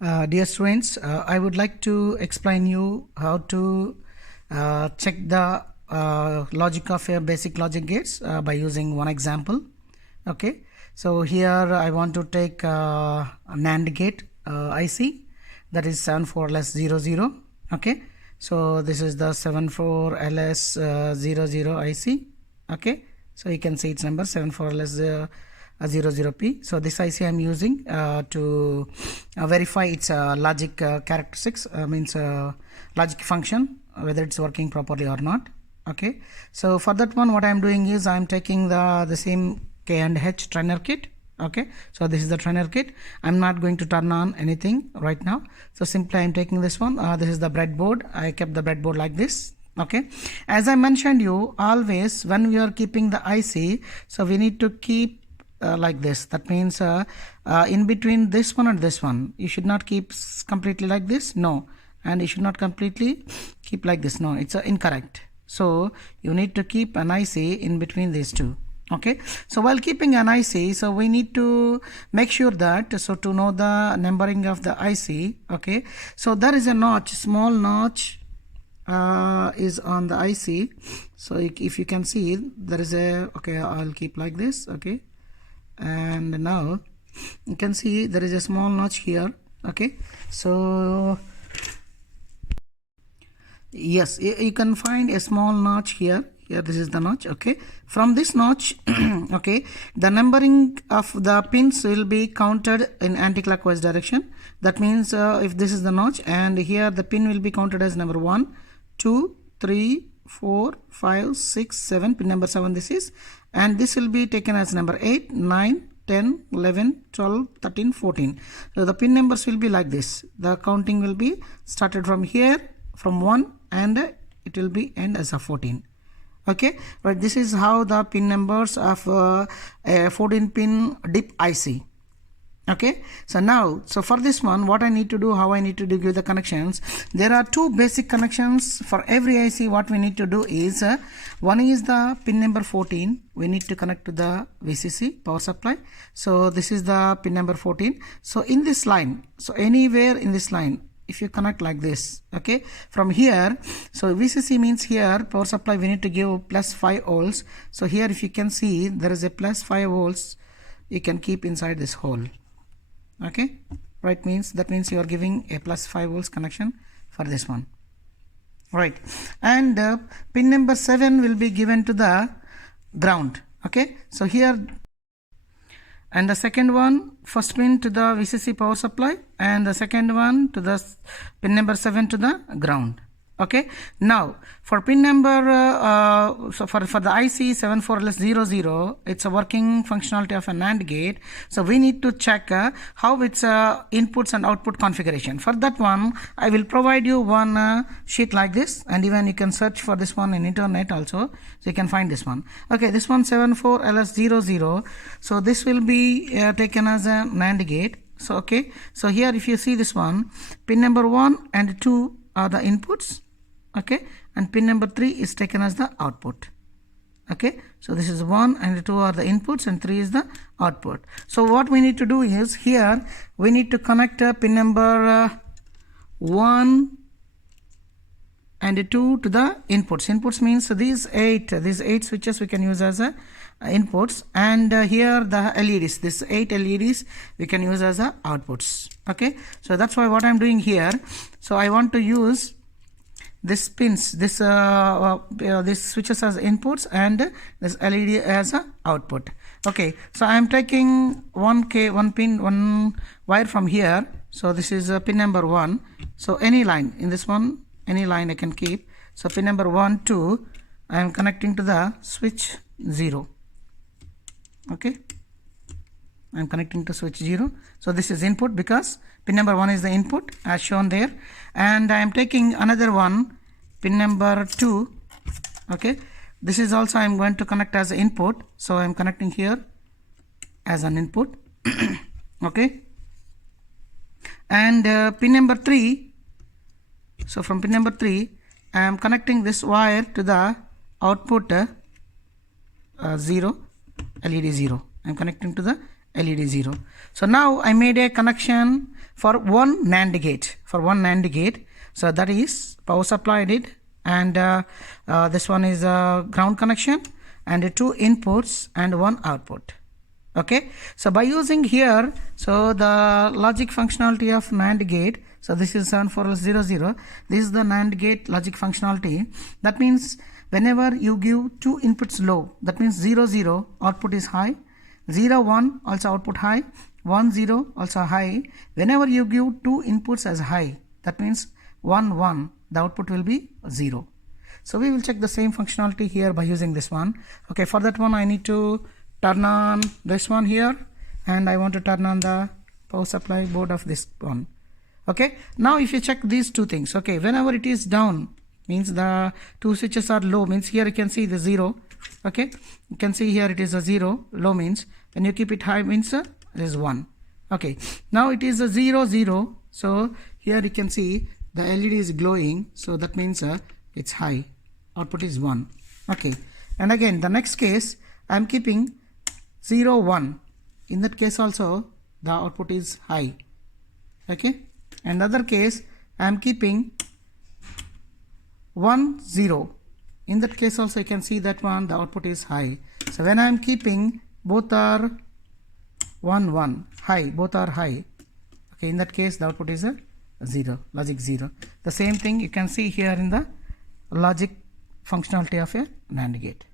Dear students, I would like to explain you how to check the logic of your basic logic gates by using one example. Okay, so here I want to take a NAND gate IC, that is 74LS00. Okay, so this is the 74LS00 IC. Okay, so you can see its number 74LS00P. So this IC I am using to verify its logic characteristics, means logic function, whether it's working properly or not. Okay, so for that one, what I am doing is I am taking the same K and H trainer kit. Okay, so this is the trainer kit. I'm not going to turn on anything right now, so simply I'm taking this one. This is the breadboard. I kept the breadboard like this. Okay, as I mentioned you, always when we are keeping the IC, so we need to keep like this. That means in between this one and this one, you should not keep completely like this, no, and you should not completely keep like this, no, it's incorrect. So you need to keep an IC in between these two. Okay, so while keeping an IC, so we need to make sure that, so to know the numbering of the IC, okay, so there is a notch, small notch is on the IC. So if you can see, there is a, okay, I'll keep like this. Okay, and now you can see there is a small notch here. Okay, so yes, you can find a small notch here. This is the notch. Okay, from this notch okay, the numbering of the pins will be counted in anti-clockwise direction. That means if this is the notch, and here the pin will be counted as number 1, 2, 3, 4, 5, 6, 7, pin number 7 this is, and this will be taken as number 8, 9, 10, 11, 12, 13, 14. So the pin numbers will be like this. The counting will be started from here, from 1, and it will be end as a 14. Okay, right, this is how the pin numbers of a 14 pin DIP IC. Okay, so now, so for this one, what I need to do, how I need to do, give the connections. There are two basic connections for every IC. What we need to do is one is the pin number 14. We need to connect to the VCC power supply. So this is the pin number 14. So in this line, so anywhere in this line, if you connect like this, okay, from here, so VCC means here power supply, we need to give plus 5 volts. So here, if you can see, there is a plus 5 volts you can keep inside this hole. Okay, right, means that means you are giving a plus 5 volts connection for this one, right, and pin number 7 will be given to the ground. Okay, so here, and the second one, first pin to the VCC power supply, and the second one to the pin number 7 to the ground. Okay, now for pin number so for the IC 74LS00, it's a working functionality of a NAND gate. So we need to check how its inputs and output configuration. For that one, I will provide you one sheet like this, and even you can search for this one in internet also, so you can find this one. Okay, this one 74LS00. So this will be taken as a NAND gate. So okay, so here if you see this one, pin number 1 and 2 are the inputs. Okay, and pin number 3 is taken as the output. Okay, so this is 1 and 2 are the inputs, and 3 is the output. So what we need to do is, here we need to connect pin number 1 and 2 to the inputs. Inputs means these 8 switches we can use as inputs, and here the LEDs, this 8 LEDs we can use as outputs. Okay, so that's why what I'm doing here, so I want to use this pins, this switches as inputs, and this LED as a output. Okay, so I am taking one wire from here. So this is pin number 1. So any line in this one, any line I can keep. So pin number 1, 2, I am connecting to the switch 0. Okay, I am connecting to switch 0. So this is input, because pin number 1 is the input as shown there, and I am taking another one, pin number 2. Okay, this is also I am going to connect as input, so I am connecting here as an input. Okay, and pin number 3, so from pin number 3 I am connecting this wire to the output 0, LED 0. I am connecting to the LED 0. So now I made a connection for one NAND gate, so that is power supply needed, and this one is a ground connection, and 2 inputs and 1 output. Okay, so by using here, so the logic functionality of NAND gate, so this is 7400, this is the NAND gate logic functionality. That means whenever you give 2 inputs low, that means 0 0 output is high, 0 1 also output high, 1 0 also high. Whenever you give 2 inputs as high, that means 1 1, the output will be 0. So we will check the same functionality here by using this one. Okay, for that one I need to turn on this one here, and I want to turn on the power supply board of this one. Okay, now if you check these two things, okay, whenever it is down means the 2 switches are low, means here you can see the 0. Okay, you can see here it is a 0, low means when you keep it high means it is 1. Okay, now it is a 0 0, so here you can see the LED is glowing, so that means it's high, output is 1. Okay, and again the next case I am keeping 0 1, in that case also the output is high. Okay, and other case I am keeping 1 0, in that case also you can see that one the output is high. So when I am keeping both are 1 1 high, both are high, okay, in that case the output is a 0, logic 0. The same thing you can see here in the logic functionality of a NAND gate.